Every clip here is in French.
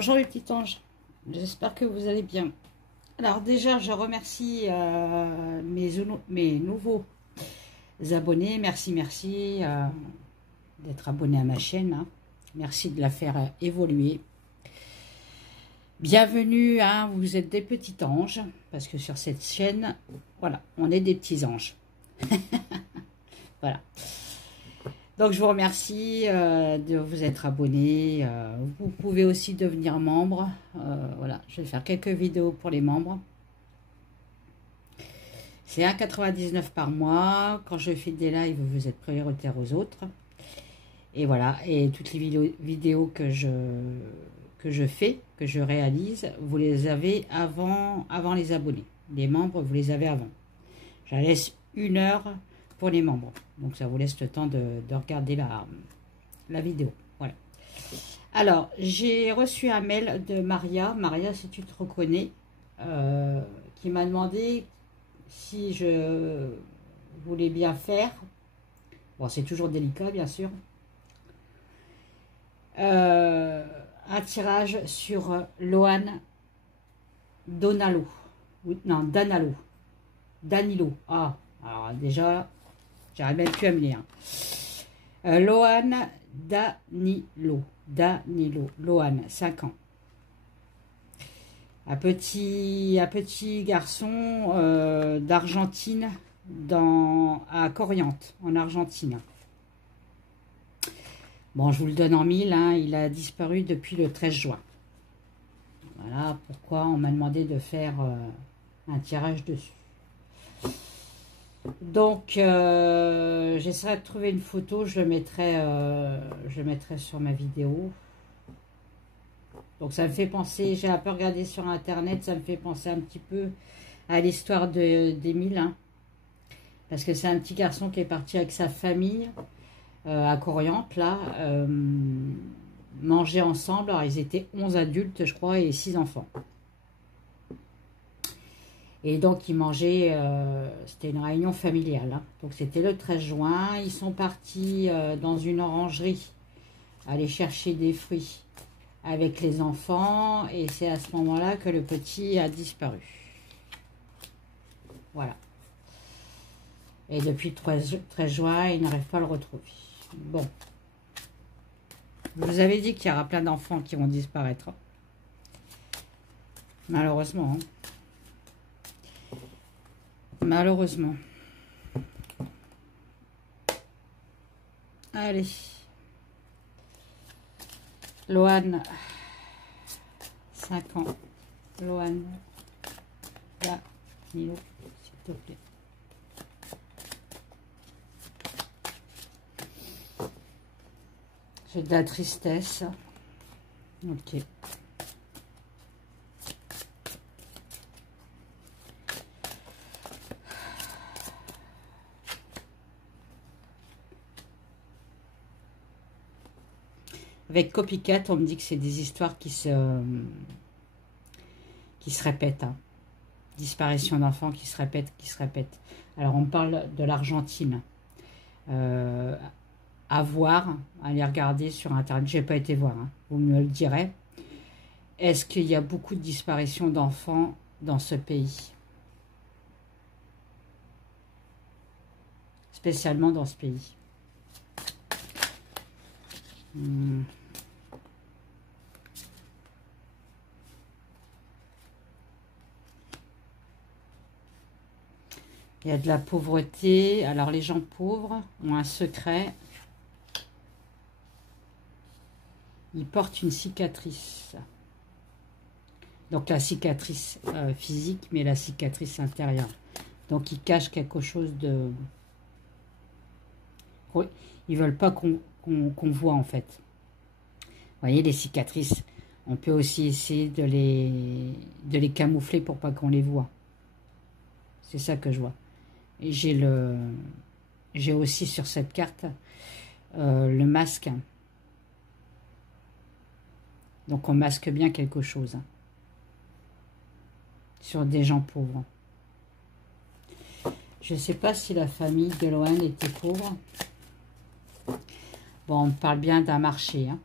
Bonjour les petits anges, j'espère que vous allez bien. Alors déjà, je remercie mes nouveaux abonnés. Merci d'être abonnés à ma chaîne. Hein. Merci de la faire évoluer. Bienvenue, hein, vous êtes des petits anges, parce que sur cette chaîne, voilà, on est des petits anges. Voilà. Donc, je vous remercie de vous être abonné. Vous pouvez aussi devenir membre. Voilà, je vais faire quelques vidéos pour les membres. C'est 1,99 par mois. Quand je fais des lives, vous êtes prioritaire aux autres. Et voilà, et toutes les vidéos que je fais, que je réalise, vous les avez avant les abonnés. Les membres, vous les avez avant. Je laisse 1 heure pour les membres. Donc, ça vous laisse le temps de regarder la vidéo. Voilà. Alors, j'ai reçu un mail de Maria. Maria, si tu te reconnais, qui m'a demandé si je voulais bien faire. Bon, c'est toujours délicat, bien sûr. Un tirage sur Loan Donalo. Non, Danilo. Ah, alors déjà... J'arrive même plus à me lire. Loan Danilo. Loan, 5 ans. Un petit garçon d'Argentine à Corrientes, en Argentine. Bon, je vous le donne en 1000. Hein, il a disparu depuis le 13 juin. Voilà pourquoi on m'a demandé de faire un tirage dessus. Donc, j'essaierai de trouver une photo, je le mettrai sur ma vidéo. Donc, ça me fait penser, j'ai un peu regardé sur Internet, ça me fait penser un petit peu à l'histoire d'Émile. Hein, parce que c'est un petit garçon qui est parti avec sa famille à Corrientes, là, manger ensemble. Alors, ils étaient 11 adultes, je crois, et 6 enfants. Et donc, ils mangeaient, c'était une réunion familiale. Hein. Donc, c'était le 13 juin. Ils sont partis dans une orangerie, aller chercher des fruits avec les enfants. Et c'est à ce moment-là que le petit a disparu. Voilà. Et depuis le 13 juin, ils n'arrivent pas à le retrouver. Bon. Je vous avais dit qu'il y aura plein d'enfants qui vont disparaître. Malheureusement, hein. Malheureusement. Allez. Loan. 5 ans. Loan. Là. Nilo, s'il te plaît. J'ai de la tristesse. Ok. Avec Copycat, on me dit que c'est des histoires qui se répètent. Hein. Disparition d'enfants qui se répètent. Alors, on parle de l'Argentine. À voir, à aller regarder sur Internet. Je n'ai pas été voir, hein. Vous me le direz. Est-ce qu'il y a beaucoup de disparitions d'enfants dans ce pays? Spécialement dans ce pays. Il y a de la pauvreté. Alors, les gens pauvres ont un secret. Ils portent une cicatrice. Donc, la cicatrice physique, mais la cicatrice intérieure. Donc, ils cachent quelque chose de... Oui, ils ne veulent pas qu'on voit, en fait. Vous voyez, les cicatrices, on peut aussi essayer de les camoufler pour pas qu'on les voit. C'est ça que je vois. Et j'ai aussi sur cette carte le masque. Donc on masque bien quelque chose. Hein, sur des gens pauvres. Je ne sais pas si la famille de Loan était pauvre. Bon, on parle bien d'un marché. Hein.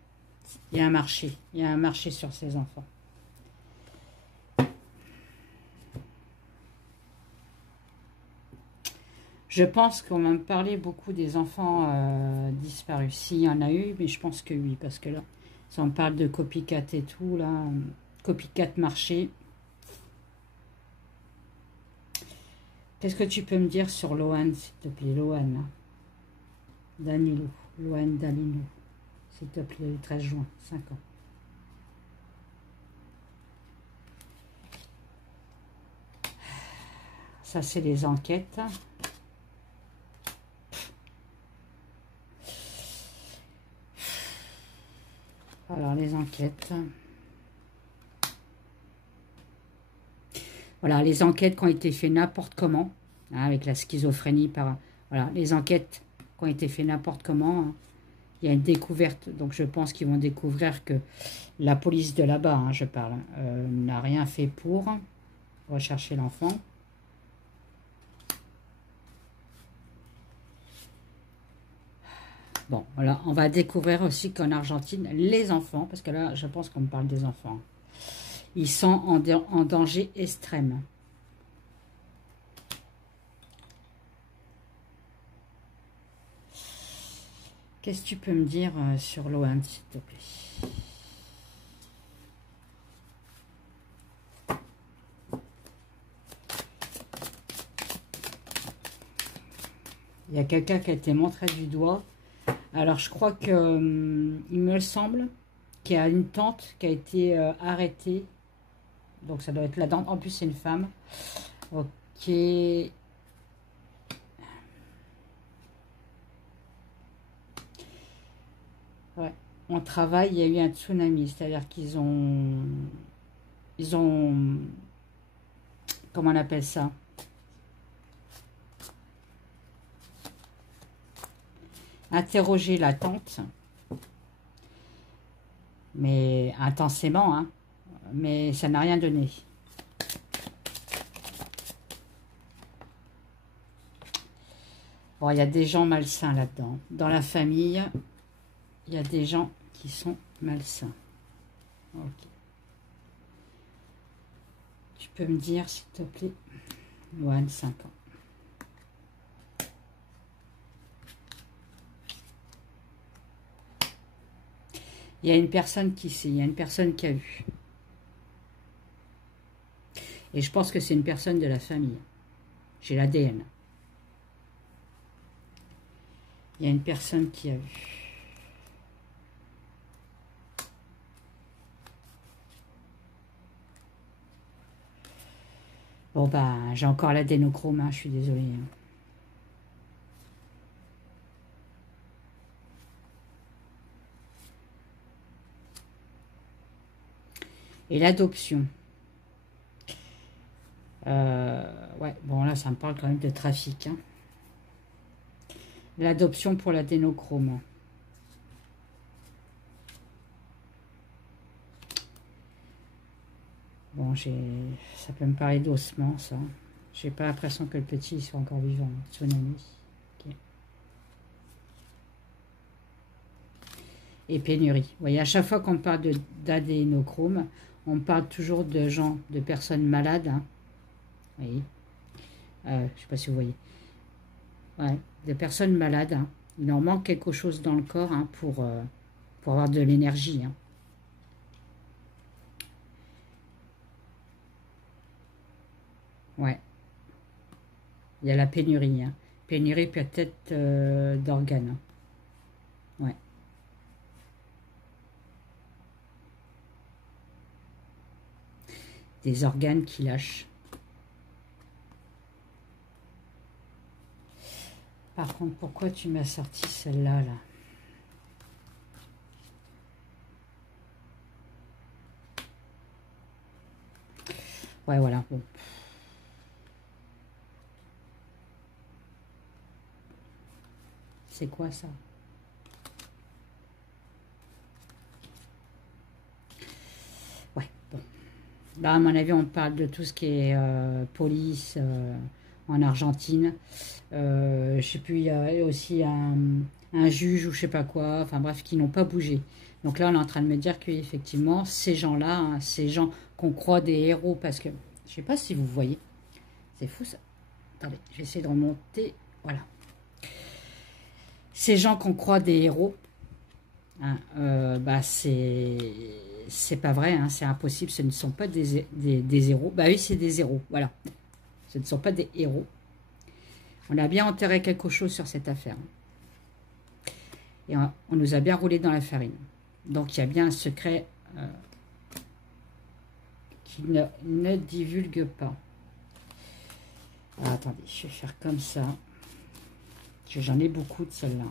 Il y a un marché. Il y a un marché sur ces enfants. Je pense qu'on va me parler beaucoup des enfants disparus. S'il y en a eu, mais je pense que oui, parce que là, si on parle de copycat et tout, là, copycat marché. Qu'est-ce que tu peux me dire sur Lohan, s'il te plaît, Lohan Danilo, Lohan Danilo, s'il te plaît, le 13 juin, 5 ans. Ça, c'est les enquêtes. Alors, les enquêtes. Voilà, les enquêtes qui ont été faites n'importe comment, hein, avec la schizophrénie. Voilà, les enquêtes qui ont été faites n'importe comment. Hein. Il y a une découverte, donc je pense qu'ils vont découvrir que la police de là-bas, hein, je parle, n'a rien fait pour rechercher l'enfant. Bon, voilà, on va découvrir aussi qu'en Argentine, les enfants, parce que là, je pense qu'on me parle des enfants, ils sont en danger extrême. Qu'est-ce que tu peux me dire sur Lohan, s'il te plaît? Il y a quelqu'un qui a été montré du doigt. Alors, je crois que, il me semble qu'il y a une tante qui a été arrêtée. Donc, ça doit être la tante. En plus, c'est une femme. Ok. Ouais. On travaille, il y a eu un tsunami. C'est-à-dire qu'ils ont... Comment on appelle ça? Interroger la tante, mais intensément, hein, mais ça n'a rien donné. Bon, il y a des gens malsains là-dedans. Dans la famille, il y a des gens qui sont malsains. Ok. Tu peux me dire, s'il te plaît, Lohan, 5 ans. Il y a une personne qui sait, il y a une personne qui a vu. Et je pense que c'est une personne de la famille. J'ai l'ADN. Il y a une personne qui a vu. Bon, bah, j'ai encore l'adénochrome, hein, je suis désolée. Hein. Et l'adoption. Ouais, bon là, ça me parle quand même de trafic. Hein. L'adoption pour l'adénochrome. Bon, ça peut me parler d'ossement, ça. J'ai pas l'impression que le petit soit encore vivant. Tsunami. Okay. Et pénurie. Vous voyez, à chaque fois qu'on parle d'adénochrome, on parle toujours de gens, de personnes malades. Hein. Oui. Je ne sais pas si vous voyez. Ouais, de personnes malades. Hein. Il leur manque quelque chose dans le corps hein, pour avoir de l'énergie. Hein. Ouais. Il y a la pénurie. Hein. Pénurie peut-être d'organes. Hein. Ouais. Des organes qui lâchent. Par contre, pourquoi tu m'as sorti celle-là, là? Ouais, voilà. Bon. C'est quoi ça? Ouais, bon. Là, à mon avis, on parle de tout ce qui est police en Argentine. Je sais plus, il y a aussi un juge ou je sais pas quoi. Enfin bref, qui n'ont pas bougé. Donc là, on est en train de me dire qu'effectivement, ces gens-là, hein, ces gens qu'on croit des héros, parce que, je ne sais pas si vous voyez, c'est fou ça. Attendez, je vais essayer de remonter, voilà. Ces gens qu'on croit des héros, hein, bah c'est pas vrai, hein, c'est impossible, ce ne sont pas des héros. Bah oui, c'est des héros, voilà. Ce ne sont pas des héros. On a bien enterré quelque chose sur cette affaire. Et on nous a bien roulé dans la farine. Donc il y a bien un secret qui ne divulgue pas. Ah, attendez, je vais faire comme ça. J'en ai beaucoup de celles-là.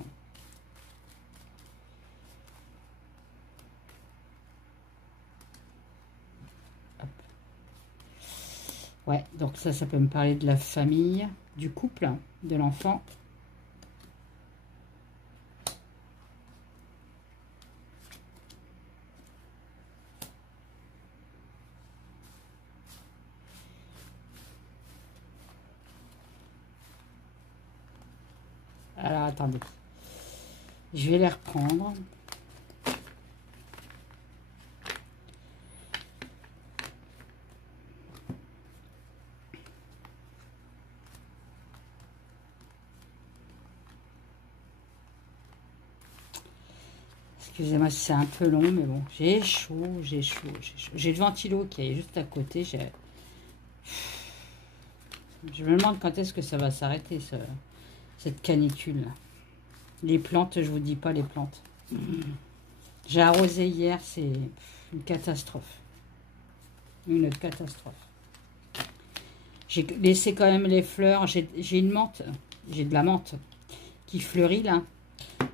Ouais, donc ça peut me parler de la famille, du couple, hein, de l'enfant. Alors, attendez. Je vais les reprendre. Excusez-moi si c'est un peu long, mais bon, j'ai chaud. J'ai le ventilo qui est juste à côté. Je me demande quand est-ce que ça va s'arrêter, cette canicule. Les plantes, je vous dis pas les plantes. J'ai arrosé hier, c'est une catastrophe. Une catastrophe. J'ai laissé quand même les fleurs. J'ai une menthe, j'ai de la menthe qui fleurit là.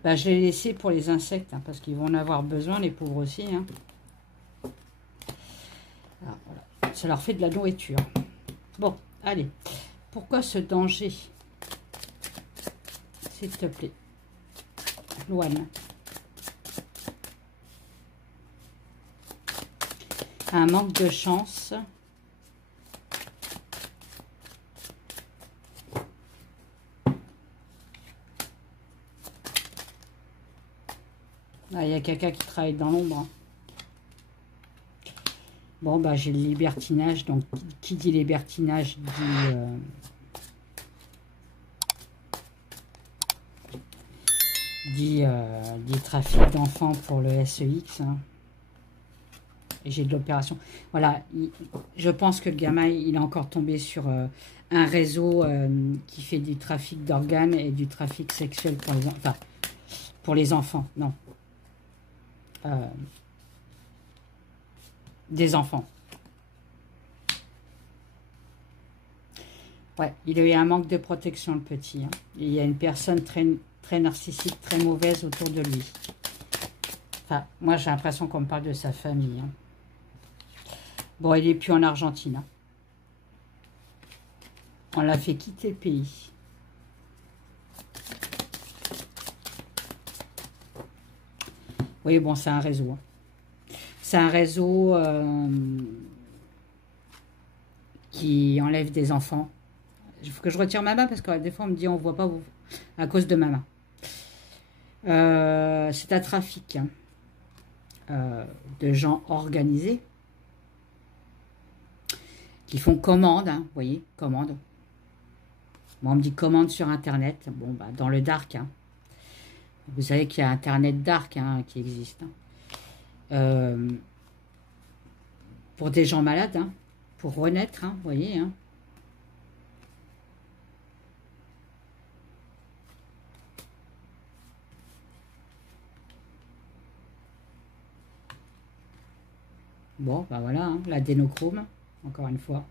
Bah, je l'ai laissé pour les insectes, hein, parce qu'ils vont en avoir besoin, les pauvres aussi. Hein. Alors, voilà. Ça leur fait de la nourriture. Bon, allez. Pourquoi ce danger? S'il te plaît. Loane. Un manque de chance. Ah, il y a quelqu'un qui travaille dans l'ombre. Hein. Bon, bah j'ai le libertinage. Donc, qui dit libertinage dit trafic d'enfants pour le SEX. Hein. Et j'ai de l'opération. Voilà, je pense que le gamin, il est encore tombé sur un réseau qui fait du trafic d'organes et du trafic sexuel pour les enfants. Non. Des enfants. Ouais, il a eu un manque de protection, le petit. Hein. Et il y a une personne très narcissique, très mauvaise autour de lui. Enfin, moi, j'ai l'impression qu'on me parle de sa famille. Hein. Bon, il n'est plus en Argentine. Hein. On l'a fait quitter le pays. Oui, bon, c'est un réseau. Hein. C'est un réseau qui enlève des enfants. Il faut que je retire ma main parce que des fois, on me dit on ne voit pas à cause de ma main. C'est un trafic hein, de gens organisés qui font commande, hein, vous voyez, commande. Moi, on me dit commande sur Internet. Bon, bah, dans le dark. Hein. Vous savez qu'il y a Internet dark hein, qui existe. Hein. Pour des gens malades, hein, pour renaître, hein, vous voyez. Hein. Bon, bah voilà, hein, l'adénochrome, encore une fois.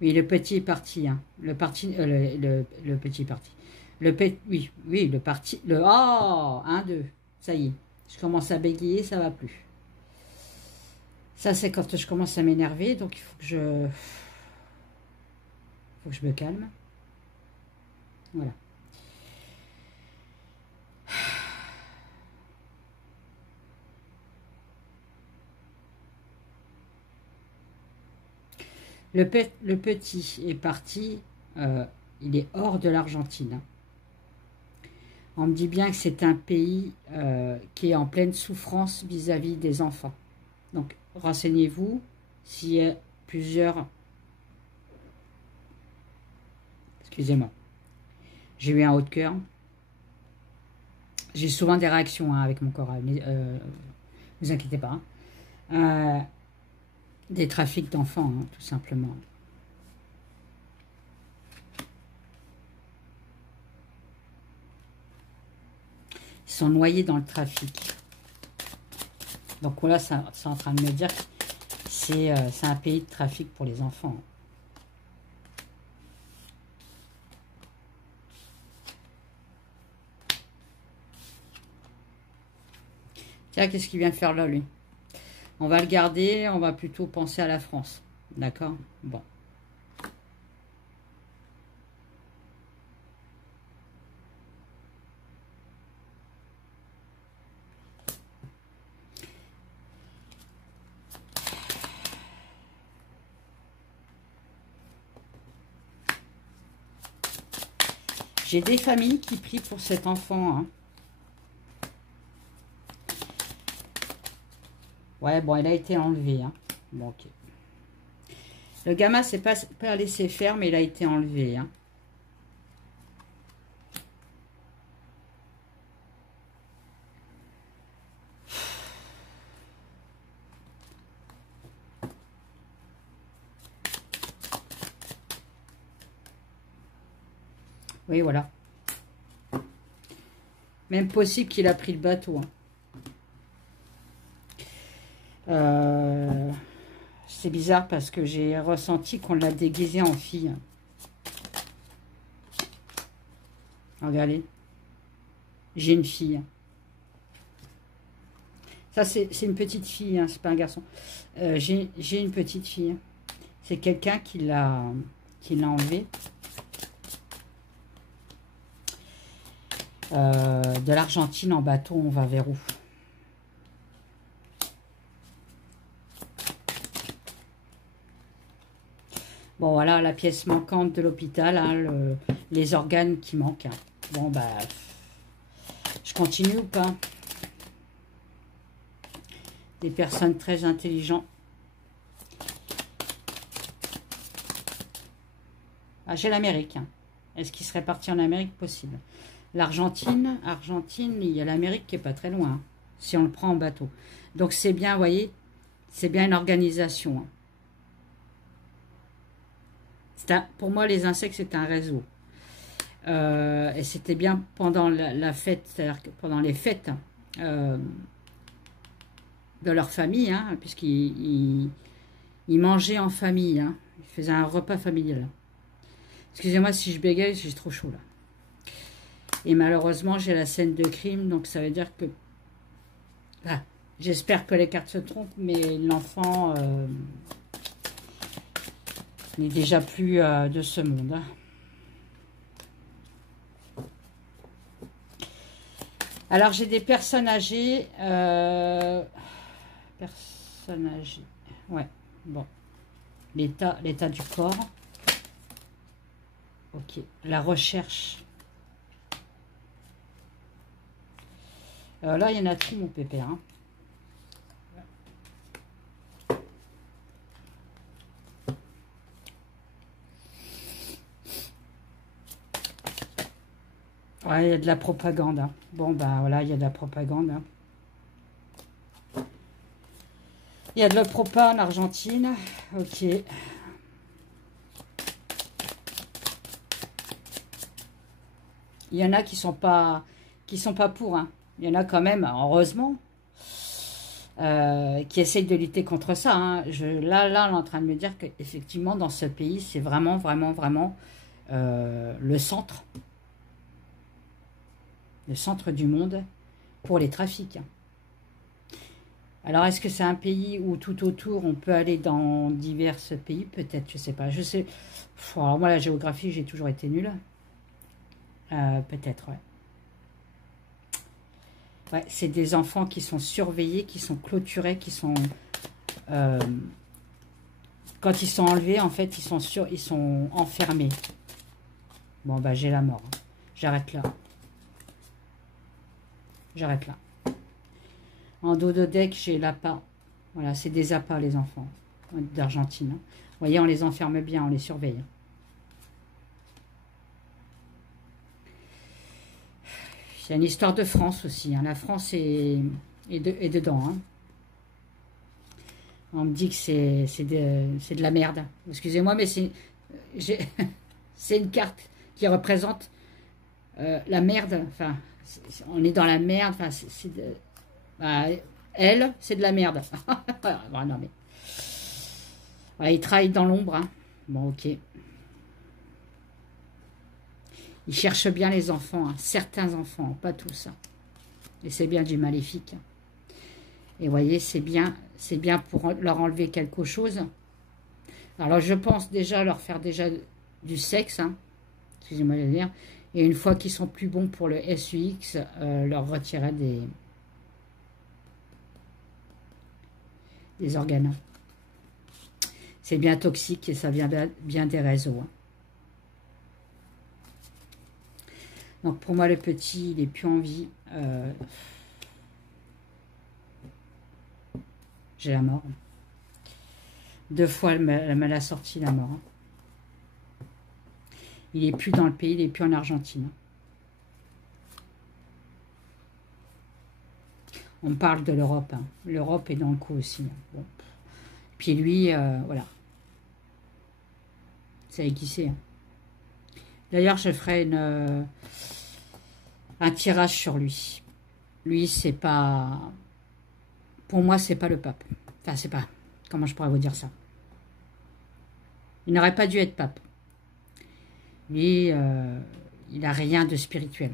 Oui, le petit est parti. Hein. Le parti, le petit parti. Oui, le parti. Oh, 1, 2. Ça y est. Je commence à bégayer, ça va plus. Ça, c'est quand je commence à m'énerver. Donc, il faut que je me calme. Voilà. Le petit est parti, il est hors de l'Argentine. On me dit bien que c'est un pays qui est en pleine souffrance vis-à-vis des enfants. Donc, renseignez-vous s'il y a plusieurs... Excusez-moi. J'ai eu un haut de cœur. J'ai souvent des réactions hein, avec mon corps. Mais vous inquiétez pas. Des trafics d'enfants, hein, tout simplement. Ils sont noyés dans le trafic. Donc voilà, c'est en train de me dire que c'est un pays de trafic pour les enfants. Tiens, qu'est-ce qu'il vient faire là, lui? On va le garder, on va plutôt penser à la France. D'accord? Bon. J'ai des familles qui prient pour cet enfant. Hein. Ouais, bon, il a été enlevé. Hein. Bon, ok. Le gamin s'est pas laissé faire, mais il a été enlevé. Hein. Oui, voilà. Même possible qu'il a pris le bateau. Hein. C'est bizarre parce que j'ai ressenti qu'on l'a déguisé en fille. Regardez. J'ai une fille. Ça, c'est une petite fille, hein, c'est pas un garçon. J'ai une petite fille. C'est quelqu'un qui l'a enlevé. De l'Argentine en bateau, on va vers où? Bon, voilà, la pièce manquante de l'hôpital, hein, les organes qui manquent. Hein. Bon, bah, je continue ou pas? Des personnes très intelligentes. Ah, j'ai l'Amérique. Hein. Est-ce qu'il serait parti en Amérique? Possible. L'Argentine, il y a l'Amérique qui est pas très loin, hein, si on le prend en bateau. Donc, c'est bien, vous voyez, c'est bien une organisation. Hein. Pour moi, les insectes, c'est un réseau. Et c'était bien pendant la fête, c'est-à-dire pendant les fêtes de leur famille, hein, puisqu'ils mangeaient en famille. Hein, ils faisaient un repas familial. Excusez-moi si je bégaye, j'ai trop chaud là. Et malheureusement, j'ai la scène de crime, donc ça veut dire que... Ah, j'espère que les cartes se trompent, mais l'enfant... n'est déjà plus de ce monde. Hein. Alors, j'ai des personnes âgées. Personnes âgées. Ouais, bon. L'état du corps. Ok. La recherche. Là, il y en a tout, mon pépère. Hein. Ouais, il y a de la propagande. Hein. Bon, ben voilà, il y a de la propagande. Hein. Il y a de la propa en Argentine. Ok. Il y en a qui sont pas pour. Hein. Il y en a quand même, heureusement, qui essayent de lutter contre ça. Hein. Là, on est en train de me dire qu'effectivement, dans ce pays, c'est vraiment, vraiment, vraiment le centre du monde pour les trafics. Alors, est-ce que c'est un pays où tout autour, on peut aller dans divers pays? Peut-être, je sais pas. Je sais. Alors, moi, la géographie, j'ai toujours été nulle. Peut-être, ouais. Ouais, c'est des enfants qui sont surveillés, qui sont clôturés, qui sont... quand ils sont enlevés, en fait, ils sont enfermés. Bon, bah, j'ai la mort. Hein. J'arrête là. J'arrête là. En dos de deck, j'ai l'appât. Voilà, c'est des appâts, les enfants d'Argentine. Vous voyez, on les enferme bien, on les surveille. C'est une histoire de France aussi. Hein. La France est dedans. Hein. On me dit que c'est de la merde. Excusez-moi, mais c'est une carte qui représente la merde. Enfin, on est dans la merde. Enfin, elle, c'est de la merde. Bon, non, mais... Voilà, il travaille dans l'ombre. Hein. Bon, ok. Il cherche bien les enfants. Hein. Certains enfants, pas tous. Hein. Et c'est bien du maléfique. Et vous voyez, c'est bien pour leur enlever quelque chose. Alors, je pense déjà leur faire déjà du sexe. Hein. Excusez-moi de le dire. Et une fois qu'ils sont plus bons pour le SUX, leur retirer des organes. C'est bien toxique et ça vient bien des réseaux. Hein. Donc pour moi, le petit, il n'est plus en vie. J'ai la mort. 2 fois, elle me l'a sorti, la mort. Hein. Il n'est plus dans le pays, il n'est plus en Argentine. On parle de l'Europe. Hein. L'Europe est dans le coup aussi. Hein. Bon. Puis lui, voilà. Vous savez qui c'est. Hein. D'ailleurs, je ferai un tirage sur lui. Lui, c'est pas... Pour moi, c'est pas le pape. Enfin, c'est pas... Comment je pourrais vous dire ça? Il n'aurait pas dû être pape. Lui, il n'a rien de spirituel.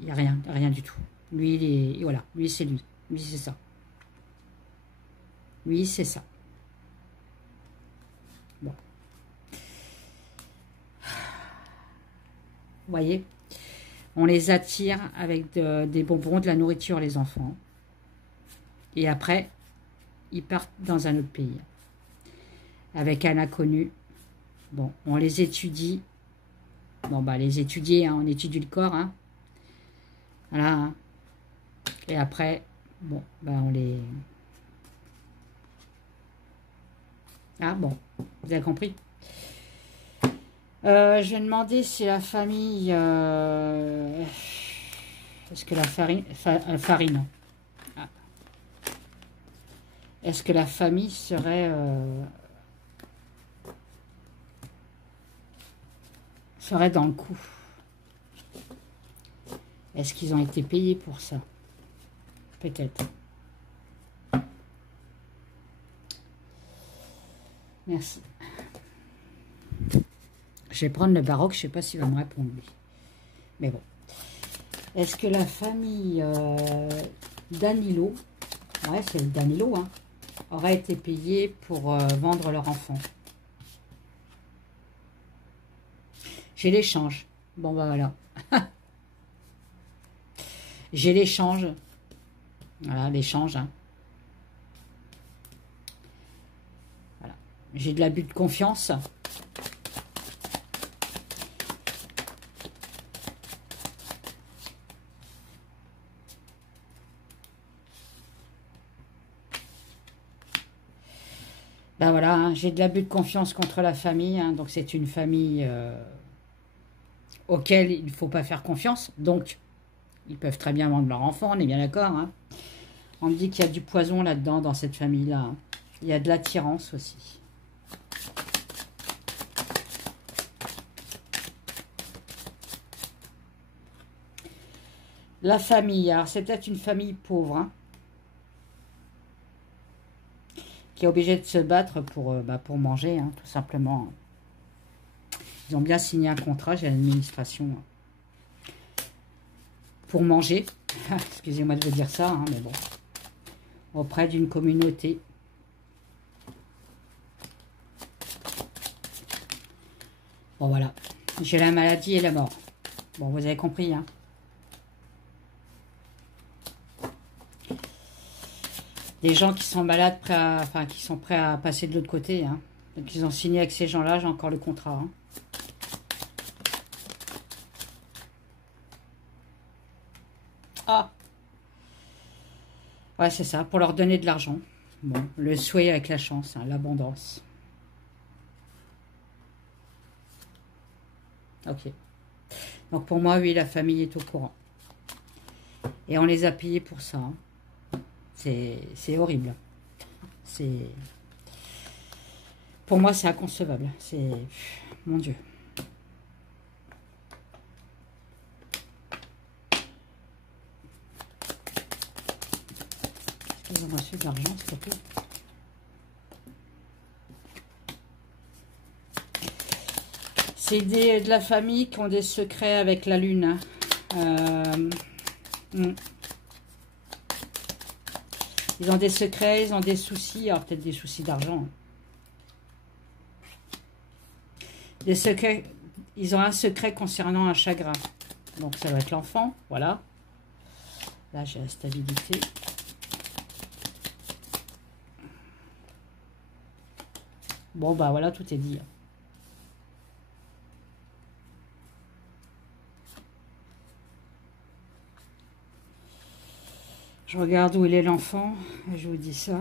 Il n'y a rien du tout. Lui, il est... Voilà, lui, c'est lui. Lui, c'est ça. Lui, c'est ça. Bon. Vous voyez, on les attire avec des bonbons, de la nourriture, les enfants. Et après, ils partent dans un autre pays. Avec un inconnu. Bon, on les étudie. Bon, bah, les étudier, hein, on étudie le corps. Hein. Voilà. Hein. Et après, bon, bah, on les... Ah, bon, vous avez compris. Je vais demander si la famille... Est-ce que la farine... Ah. Est-ce que la famille serait... serait dans le coup? Est-ce qu'ils ont été payés pour ça? Peut-être. Merci. Je vais prendre le baroque, je ne sais pas s'il va me répondre lui. Mais bon. Est-ce que la famille Danilo, ouais c'est le Danilo, hein, aurait été payée pour vendre leur enfant? J'ai l'échange. Bon bah voilà. J'ai l'échange. Voilà, l'échange. Hein. Voilà. J'ai de l'abus de confiance. Ben voilà, hein, j'ai de l'abus de confiance contre la famille. Hein, donc c'est une famille auquel il ne faut pas faire confiance. Donc, ils peuvent très bien vendre leur enfant, on est bien d'accord. Hein. On me dit qu'il y a du poison là-dedans, dans cette famille-là. Hein. Il y a de l'attirance aussi. La famille, alors c'est peut-être une famille pauvre, hein, qui est obligée de se battre pour manger, hein, tout simplement. Ils ont bien signé un contrat, j'ai l'administration, pour manger. Excusez-moi de vous dire ça, hein, mais bon. Auprès d'une communauté. Bon, voilà. J'ai la maladie et la mort. Bon, vous avez compris, hein. Des gens qui sont malades, qui sont prêts à passer de l'autre côté. Hein. Donc, ils ont signé avec ces gens-là. J'ai encore le contrat. Hein. Ah. Ouais, c'est ça, pour leur donner de l'argent. Bon, le souhait avec la chance, hein, l'abondance. Ok. Donc pour moi, oui, la famille est au courant. Et on les a payés pour ça. Hein. C'est horrible. C'est... Pour moi, c'est inconcevable. C'est... Mon Dieu. Est-ce qu'ils ont reçu de l'argent, s'il te plaît? C'est de la famille qui ont des secrets avec la lune. Ils ont des secrets, ils ont des soucis. Alors peut-être des soucis d'argent. Des secrets. Ils ont un secret concernant un chagrin. Donc ça va être l'enfant. Voilà. Là j'ai la stabilité. Bon bah voilà, tout est dit. Je regarde où il est l'enfant, et je vous dis ça.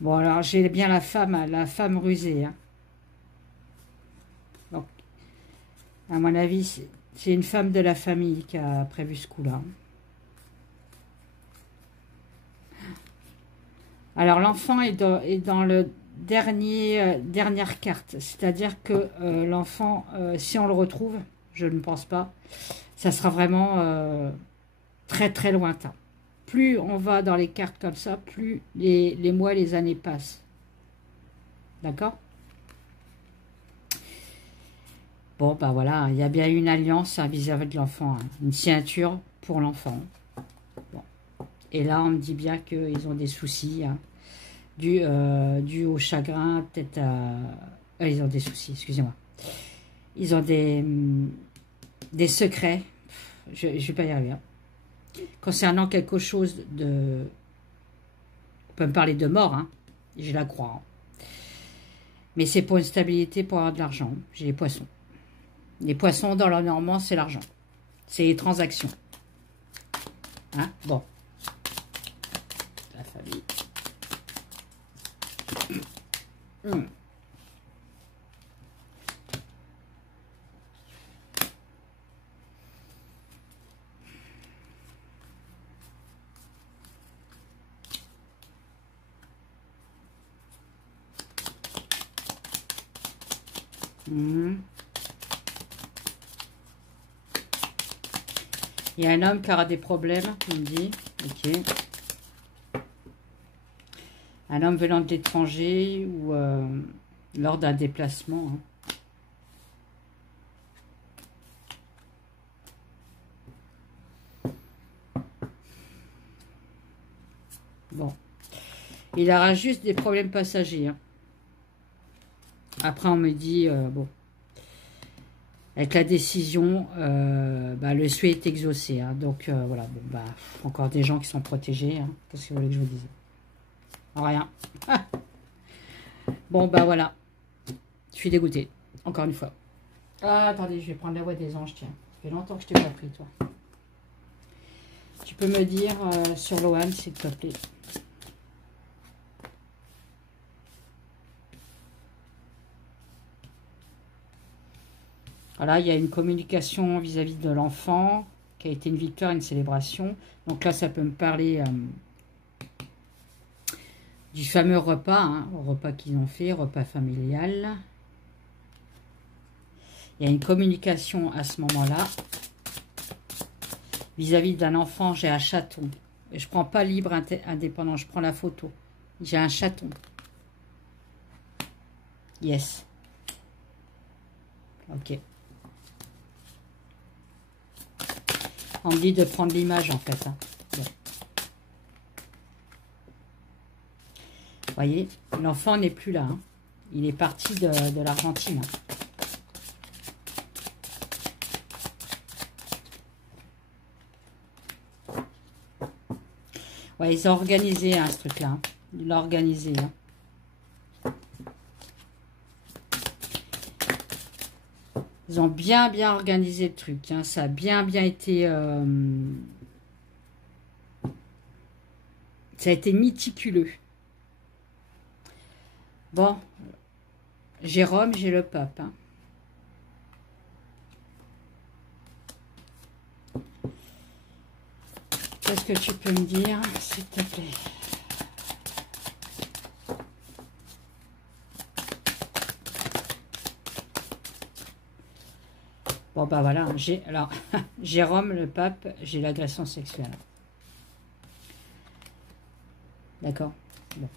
Bon, alors j'ai bien la femme rusée. Hein. Donc, à mon avis, c'est une femme de la famille qui a prévu ce coup-là. Alors l'enfant est dans le dernière carte, c'est-à-dire que l'enfant, si on le retrouve, je ne pense pas, ça sera vraiment très très lointain. Plus on va dans les cartes comme ça, plus les mois, les années passent. D'accord? Bon, ben voilà, il y a bien une alliance vis-à-vis de l'enfant, hein, une signature pour l'enfant. Bon. Et là, on me dit bien qu'ils ont des soucis, hein, dû au chagrin, peut-être à... ils ont des soucis, excusez-moi. Ils ont des secrets, je ne vais pas y arriver, hein, concernant quelque chose de... On peut me parler de mort, hein, je la crois. Hein. Mais c'est pour une stabilité, pour avoir de l'argent. J'ai les poissons. Les poissons, dans leur normand, c'est l'argent. C'est les transactions. Hein? Bon. La famille. Il y a un homme qui aura des problèmes, on me dit. Ok. Un homme venant de l'étranger ou lors d'un déplacement. Hein. Bon. Il aura juste des problèmes passagers. Hein. Après, on me dit, bon. Avec la décision, le souhait est exaucé. Hein. Donc, voilà. Bon, bah, encore des gens qui sont protégés. Hein. Qu'est-ce que vous voulez que je vous dise? Rien. Bon, bah voilà. Je suis dégoûtée. Encore une fois. Ah, attendez, je vais prendre la voix des anges, tiens. Ça fait longtemps que je t'ai pas pris, toi. Tu peux me dire sur Loan, s'il te plaît. Voilà, il y a une communication vis-à-vis de l'enfant, qui a été une victoire, une célébration. Donc là, ça peut me parler du fameux repas, hein, repas qu'ils ont fait, repas familial. Il y a une communication à ce moment-là. Vis-à-vis d'un enfant, j'ai un chaton. Et je ne prends pas libre indépendant, je prends la photo. J'ai un chaton. Yes. Ok. On me dit de prendre l'image en fait. Hein. Bon. Vous voyez, l'enfant n'est plus là. Hein. Il est parti de l'Argentine. Ouais, ils ont organisé hein, ce truc-là. Hein. Ils l'ont organisé. Hein. Ils ont bien organisé le truc. Hein. Ça a bien été... ça a été méticuleux. Bon, j'ai Rome, j'ai le pape. Hein. Qu'est-ce que tu peux me dire, s'il te plaît? Bon, bah voilà, alors, Jérôme, le pape, j'ai l'agression sexuelle. D'accord. Bon.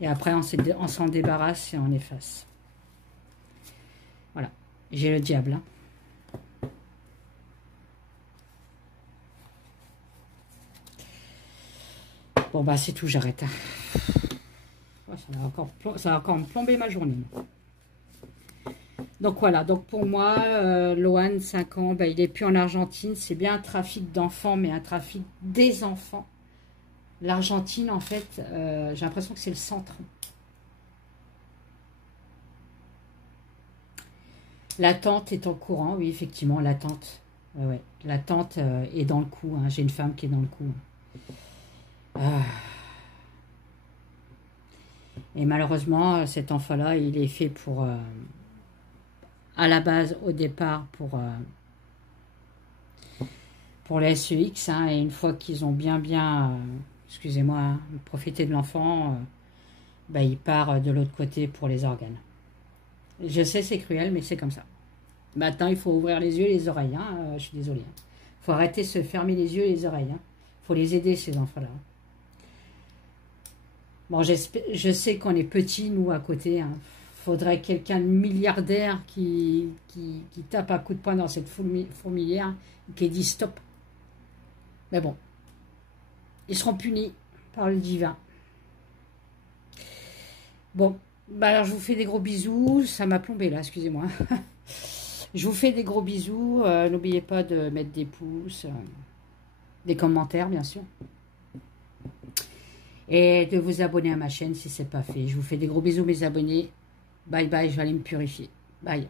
Et après, on s'en débarrasse et on efface. Voilà. J'ai le diable. Hein. Bon, bah c'est tout, j'arrête. Oh, ça va encore me plomber ma journée. Donc voilà, donc pour moi, Lohan, 5 ans, bah, il n'est plus en Argentine. C'est bien un trafic d'enfants, mais un trafic des enfants. L'Argentine, en fait, j'ai l'impression que c'est le centre. La tante est au courant, oui, effectivement, la tante. Ouais. La tante est dans le coup. Hein. J'ai une femme qui est dans le coup. Et malheureusement, cet enfant-là, il est fait pour... à la base, au départ, pour les SEX. Hein, et une fois qu'ils ont bien, excusez-moi, hein, profité de l'enfant, bah, il part de l'autre côté pour les organes. Je sais, c'est cruel, mais c'est comme ça. Maintenant, il faut ouvrir les yeux et les oreilles. Hein, je suis désolée. Il faut arrêter de se fermer les yeux et les oreilles. Il faut les aider, ces enfants-là. Bon, je sais qu'on est petits, nous, à côté. Hein. Faudrait quelqu'un de milliardaire qui tape un coup de poing dans cette fourmilière et qui dit stop. Mais bon, ils seront punis par le divin. Bon, bah alors je vous fais des gros bisous. Ça m'a plombé là, excusez-moi. Je vous fais des gros bisous. N'oubliez pas de mettre des pouces, des commentaires, bien sûr. Et de vous abonner à ma chaîne si ce n'est pas fait. Je vous fais des gros bisous, mes abonnés. Bye bye, je vais aller me purifier. Bye.